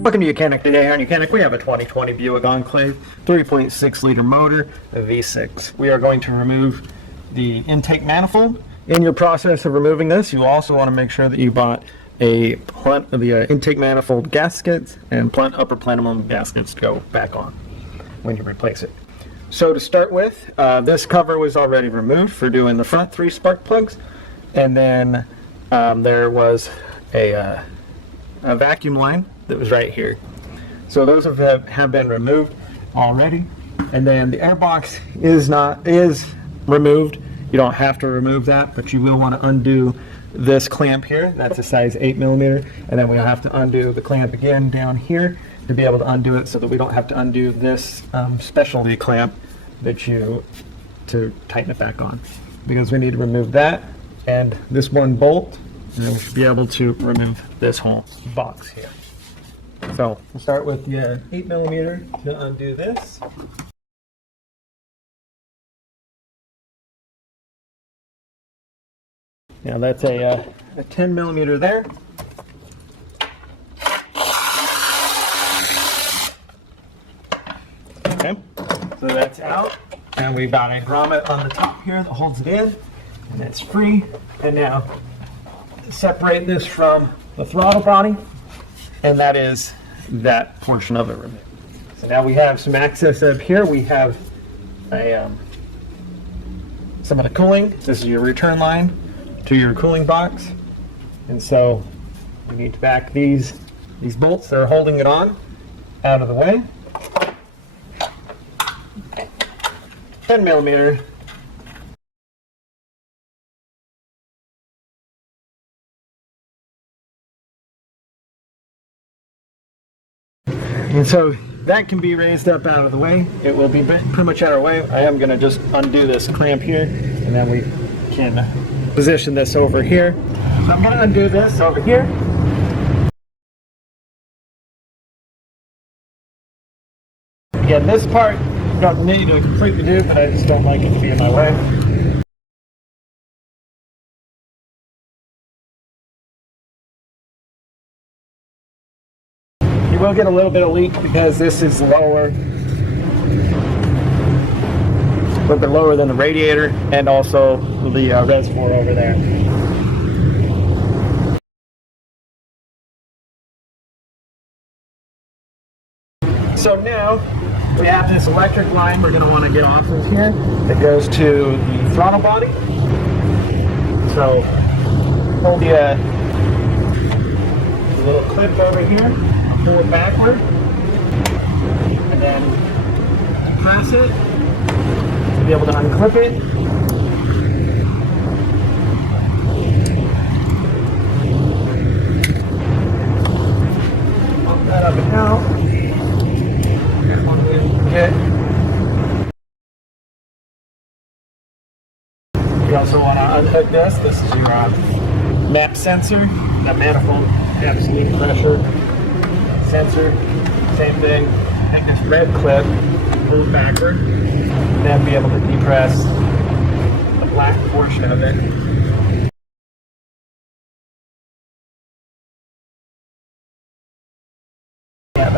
Welcome to YOUCANIC. Today on YOUCANIC we have a 2020 Buick Enclave, 3.6 liter motor, a V6. We are going to remove the intake manifold. In your process of removing this, you also want to make sure that you bought the intake manifold gaskets and upper plenum gaskets to go back on when you replace it. So to start with, this cover was already removed for doing the front 3 spark plugs, and then there was a vacuum line that was right here. So those have been removed already, and then the air box is removed. You don't have to remove that, but you will want to undo this clamp here. That's a size 8mm, and then we'll have to undo the clamp again down here to be able to undo it, so that we don't have to undo this specialty clamp to tighten it back on, because we need to remove that and this one bolt, and then we should be able to remove this whole box here. So we'll start with the 8mm to undo this. Now that's a 10mm there. Okay, so that's out, and we've got a grommet on the top here that holds it in, and it's free. And now separate this from the throttle body, and that is that portion of it removed. So now we have some access up here. We have some of the cooling. This is your return line to your cooling box, and so we need to back these bolts that are holding it on out of the way. 10mm. And so that can be raised up out of the way. It will be pretty much out of the way. I am going to just undo this clamp here, and then we can position this over here. So I'm going to undo this over here. Again, this part you don't need to completely do, but I just don't like it to be in my way. You will get a little bit of leak because this is lower, a little bit lower than the radiator, and also the reservoir over there. So now we have this electric line we're going to want to get off of here that goes to the throttle body. So hold the little clip over here, pull it backward, and then press it to be able to unclip it. Pop that up and out. You also want to unhook this. This is your map sensor, that manifold absolute pressure sensor. Same thing. Take this red clip, pull it backward, and then be able to depress the black portion of it. We have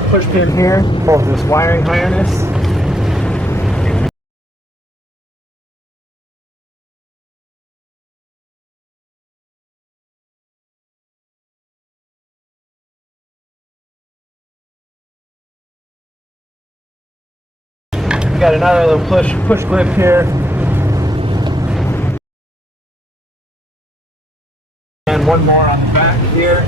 a push pin here, holds this wiring harness. We got another little push clip here, and one more on the back here.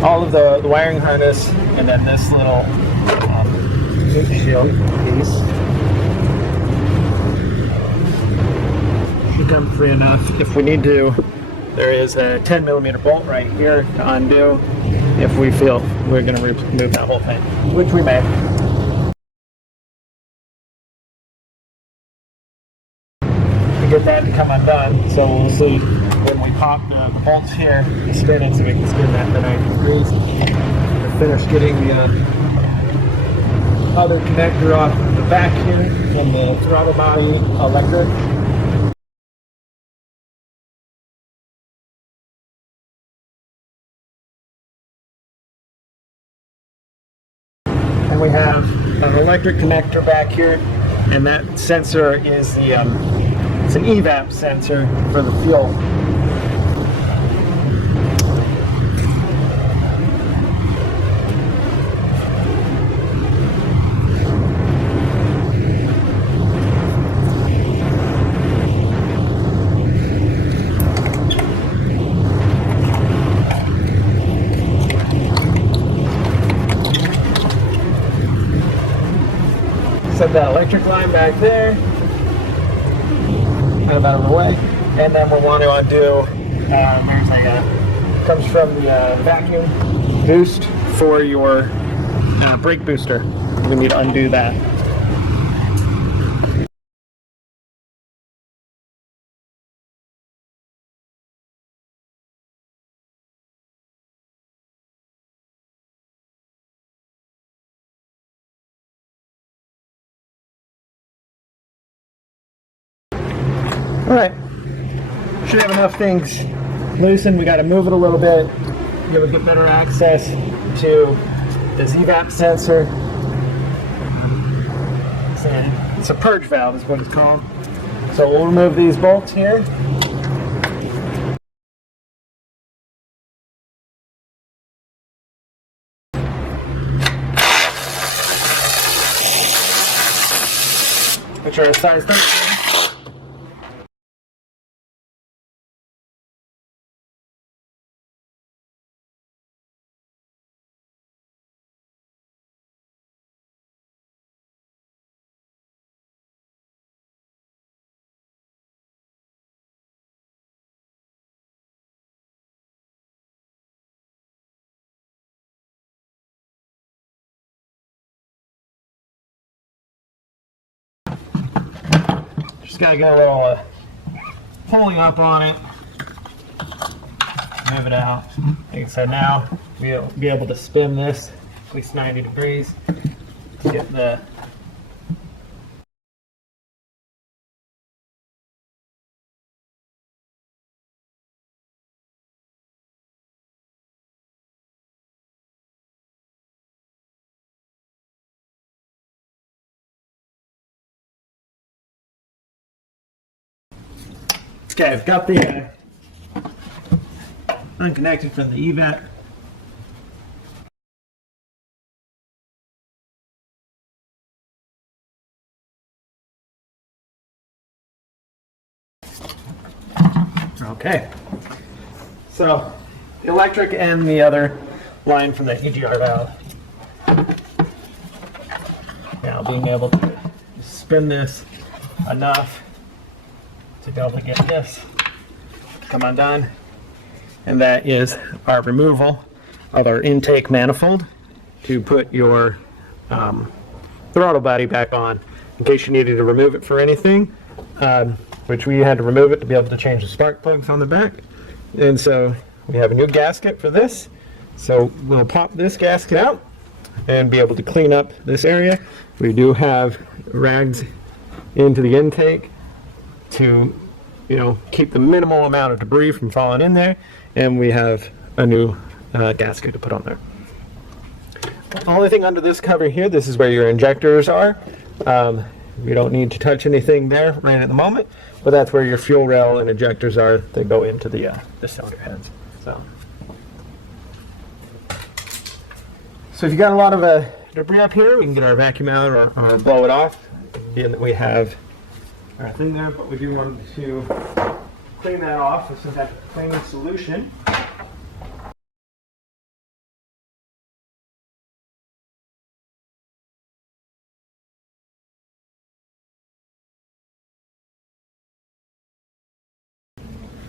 All of the wiring harness, and then this little shield piece should come free enough. If we need to, there is a 10mm bolt right here to undo if we feel we're going to remove that whole thing, which we may. To get that to come undone, so we'll see when we pop the bolts here to spin it, so we can spin that to 90 degrees. We're finished getting the other connector off the back here from the throttle body electric. have an electric connector back here, and that sensor is the it's an evap sensor for the fuel. Set that electric line back there, kind of out of the way, and then we want to undo. There's like a comes from the vacuum boost for your brake booster. We need to undo that. All right, should have enough things loosened. We got to move it a little bit, be able to get better access to this evap sensor. It's a purge valve is what it's called. So we'll remove these bolts here. Which are a size 13. Just got to get a little pulling up on it, move it out. Like I said, now we'll be able to spin this at least 90 degrees to get the Okay, I've got the unconnected from the evap. Okay, so the electric and the other line from the EGR valve. Now being able to spin this enough to be able to get this come undone, and that is our removal of our intake manifold to put your throttle body back on in case you needed to remove it for anything, which we had to remove it to be able to change the spark plugs on the back. And so we have a new gasket for this, so we'll pop this gasket out and be able to clean up this area. We do have rags into the intake to, keep the minimal amount of debris from falling in there, and we have a new gasket to put on there. The only thing under this cover here, this is where your injectors are. We don't need to touch anything there right at the moment, but that's where your fuel rail and injectors are. They go into the cylinder heads. So if you got a lot of debris up here, we can get our vacuum out or blow it off, being that we have our thing there, but we do want to clean that off with some type of cleaning solution.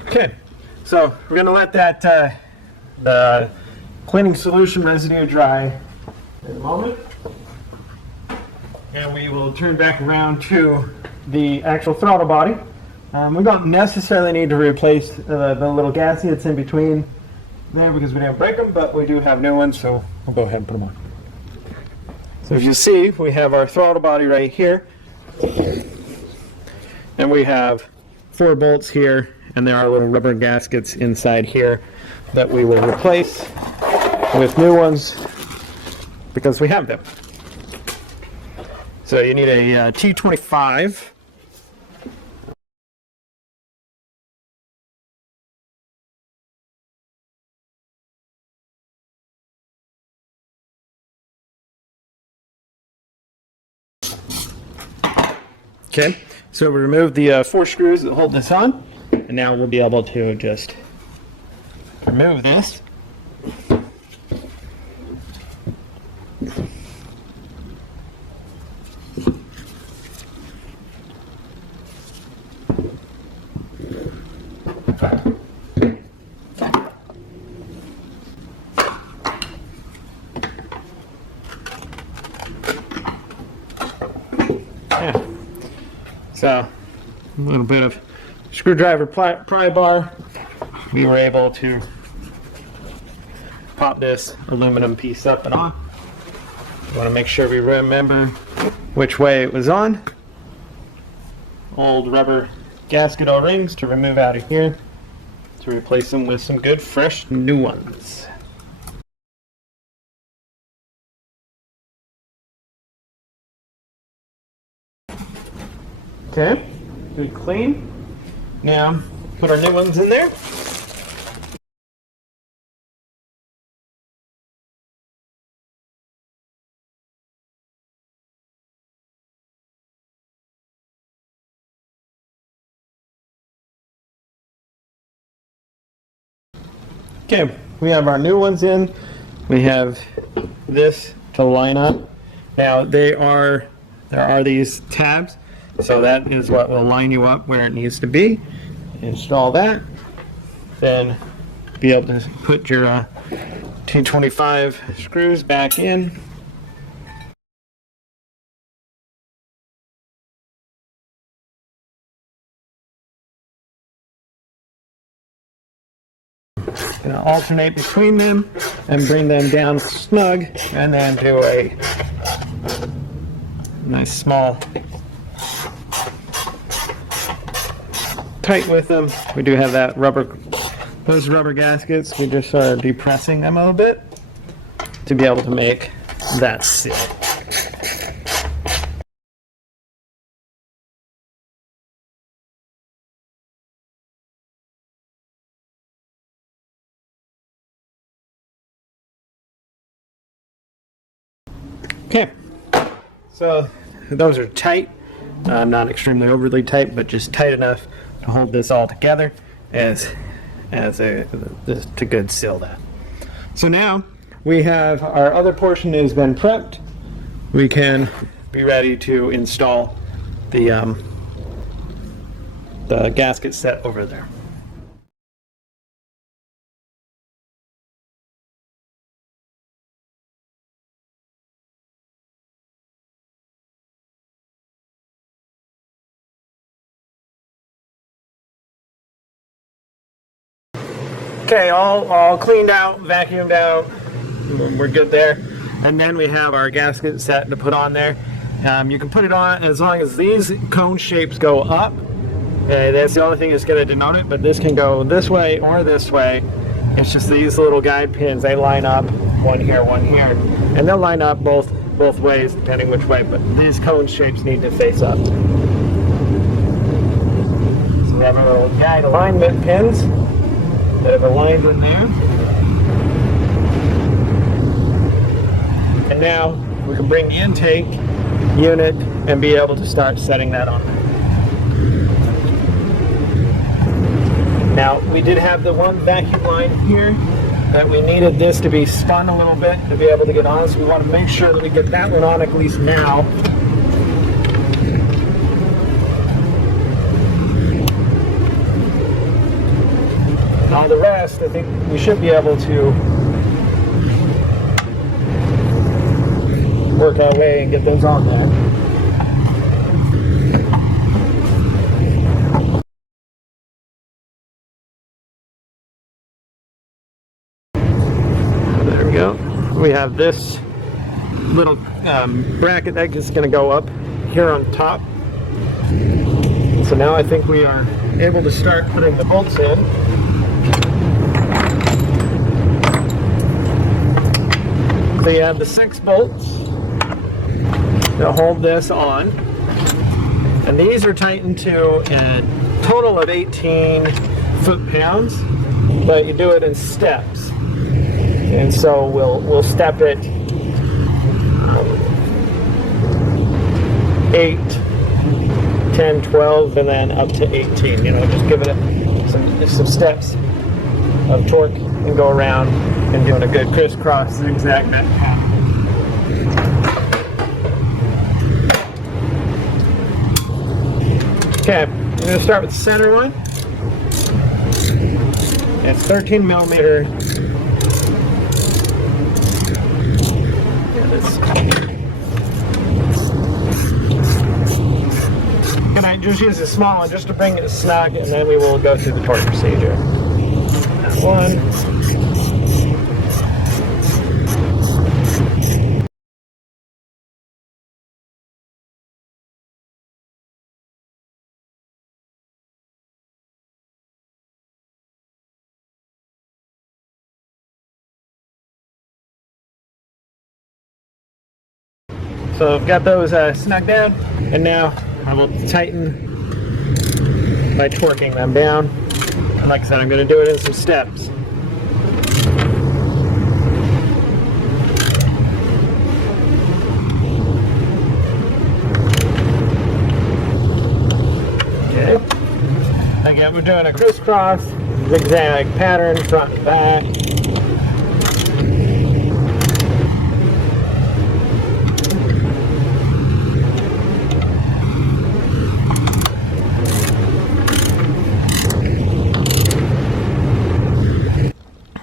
Okay, so we're going to let that the cleaning solution residue dry in a moment, and we will turn back around to the actual throttle body. We don't necessarily need to replace the little gaskets that's in between there because we didn't break them, but we do have new ones, so we'll go ahead and put them on. So as you see, we have our throttle body right here, and we have 4 bolts here, and there are little rubber gaskets inside here that we will replace with new ones because we have them. So you need a T25. Okay, so we removed the 4 screws that hold this on, and now we'll be able to just remove this. Yeah. So, a little bit of screwdriver pry bar. We were able to pop this aluminum piece up and on. We want to make sure we remember which way it was on. Old rubber gasket O-rings to remove out of here to replace them with some good fresh new ones. Okay, good clean. Now put our new ones in there. Okay, we have our new ones in. We have this to line up. Now there are these tabs, so that is what will line you up where it needs to be. Install that, then be able to put your T25 screws back in. Gonna alternate between them and bring them down snug, and then do a nice small tight with them. We do have that those rubber gaskets. We just are depressing them a little bit to be able to make that seal. Okay, so those are tight, not extremely overly tight, but just tight enough to hold this all together to good seal that. So now we have our other portion has been prepped. We can be ready to install the gasket set over there. Okay, all cleaned out, vacuumed out, we're good there. And then we have our gasket set to put on there. You can put it on as long as these cone shapes go up. That's the only thing that's going to denote it, but this can go this way or this way. It's just these little guide pins, they line up, one here, and they'll line up both ways depending which way, but these cone shapes need to face up. So we have our little guide alignment pins that have aligned in there. And now we can bring the intake unit and be able to start setting that on there. Now we did have the one vacuum line here that we needed this to be spun a little bit to be able to get on, so we want to make sure that we get that one on at least now. All the rest, I think we should be able to work our way and get those on there. There we go. We have this little bracket that is going to go up here on top. So now I think we are able to start putting the bolts in. So you have the 6 bolts. to hold this on. And these are tightened to a total of 18 foot-pounds, but you do it in steps. And so we'll step it 8, 10, 12, and then up to 18. You know, just give it some steps of torque and go around and doing a good crisscross zigzag bend pattern. Okay, I'm going to start with the center one. It's 13 millimeter. And I just use a small one just to bring it snug, and then we will go through the torque procedure. That one. So I've got those snug down, and now I will tighten by torquing them down. And like I said, I'm going to do it in some steps. Okay. Again, we're doing a crisscross zigzag pattern, front to back.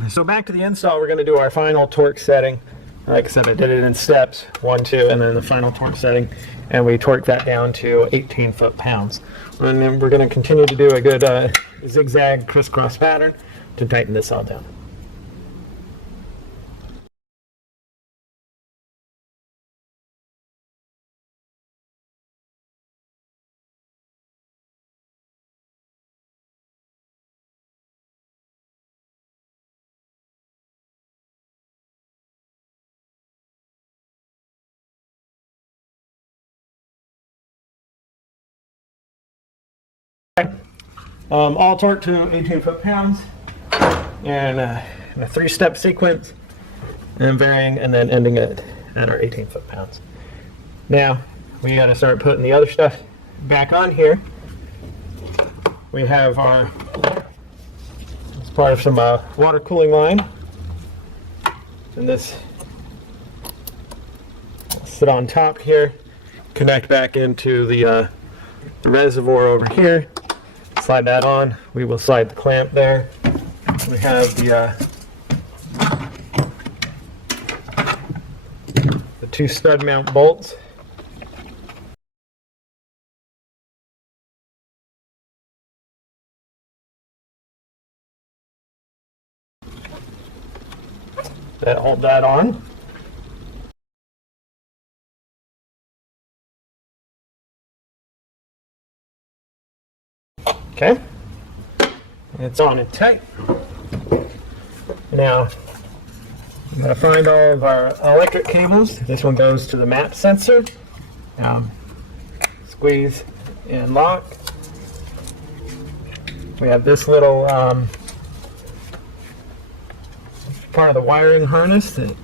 So back to the install, we're going to do our final torque setting. Like I said, I did it in steps, 1, 2, and then the final torque setting, and we torque that down to 18 foot-pounds. And then we're going to continue to do a good zigzag crisscross pattern to tighten this all down. All torque to 18 foot-pounds, and in a 3-step sequence, and varying, and then ending it at our 18 foot-pounds. Now we got to start putting the other stuff back on here. We have our, as part of some water cooling line, and this will sit on top here, connect back into the reservoir over here. Slide that on. We will slide the clamp there. We have the 2 stud mount bolts. That hold that on. Okay, it's on and tight. Now, I'm going to find all of our electric cables. This one goes to the map sensor. Squeeze and lock. We have this little part of the wiring harness that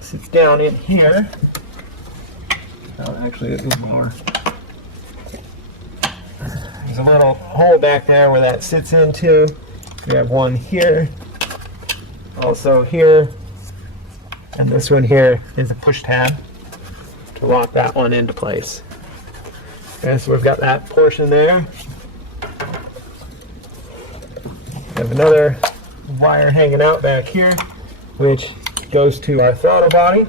sits down in here. Oh, actually, it was more. There's a little hole back there where that sits into. We have one here, also here, and this one here is a push tab to lock that one into place. Okay, so we've got that portion there. We have another wire hanging out back here, which goes to our throttle body.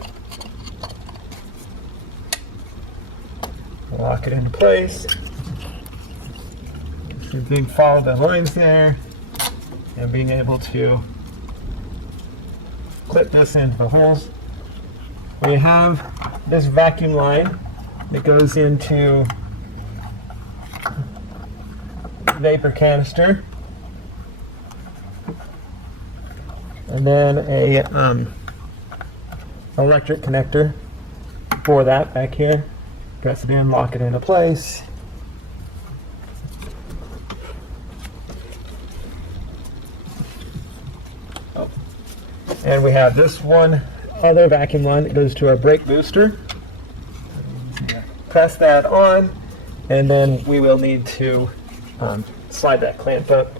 Lock it into place. Everything follow the lines there, and being able to clip this into the holes. We have this vacuum line that goes into vapor canister, and then a electric connector for that back here. Press it in, lock it into place. And we have this one other vacuum line that goes to our brake booster. Press that on, and then we will need to slide that clamp up.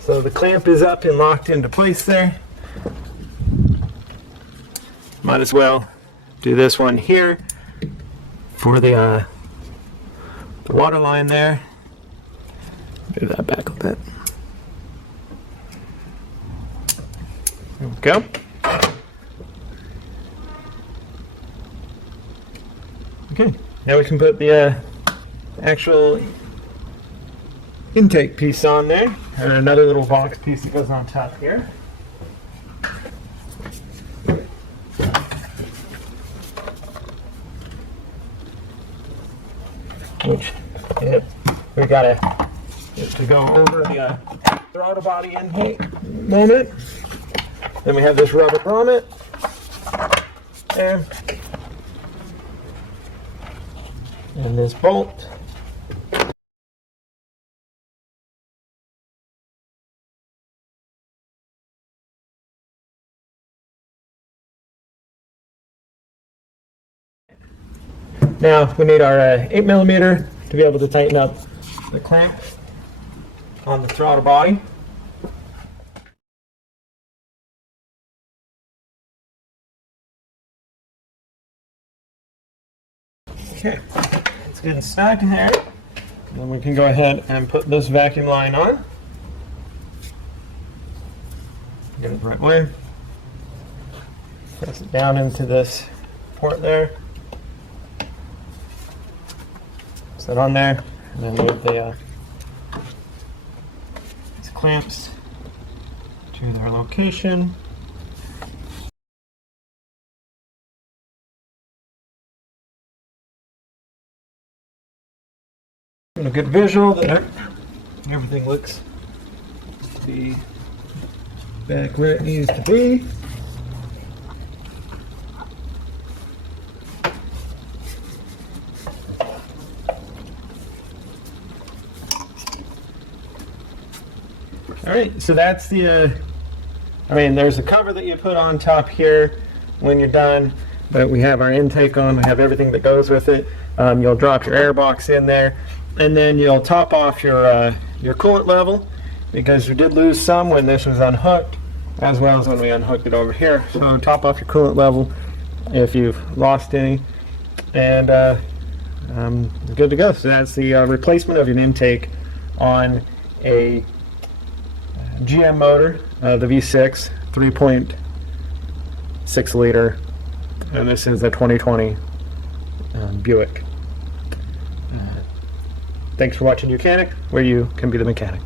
So the clamp is up and locked into place there. Might as well do this one here for the water line there. Move that back a bit. There we go. Okay, now we can put the actual intake piece on there, and another little box piece that goes on top here. Which we gotta to go over the throttle body intake moment. Then we have this rubber grommet there, and this bolt. Now we need our 8mm to be able to tighten up the clamp on the throttle body. Okay, it's getting snug in there. And then we can go ahead and put this vacuum line on. Get it the right way. Press it down into this port there. Set on there, and then move the these clamps to their location. And a good visual that everything looks to be back where it needs to be. Alright, so that's the, there's a cover that you put on top here when you're done, but we have our intake on, we have everything that goes with it. You'll drop your air box in there, and then you'll top off your coolant level, because you did lose some when this was unhooked, as well as when we unhooked it over here. So top off your coolant level if you've lost any, and good to go. So that's the replacement of your intake on a GM motor, the V6, 3.6 liter, and this is a 2020 Buick. Thanks for watching YOUCANIC, where you can be the mechanic.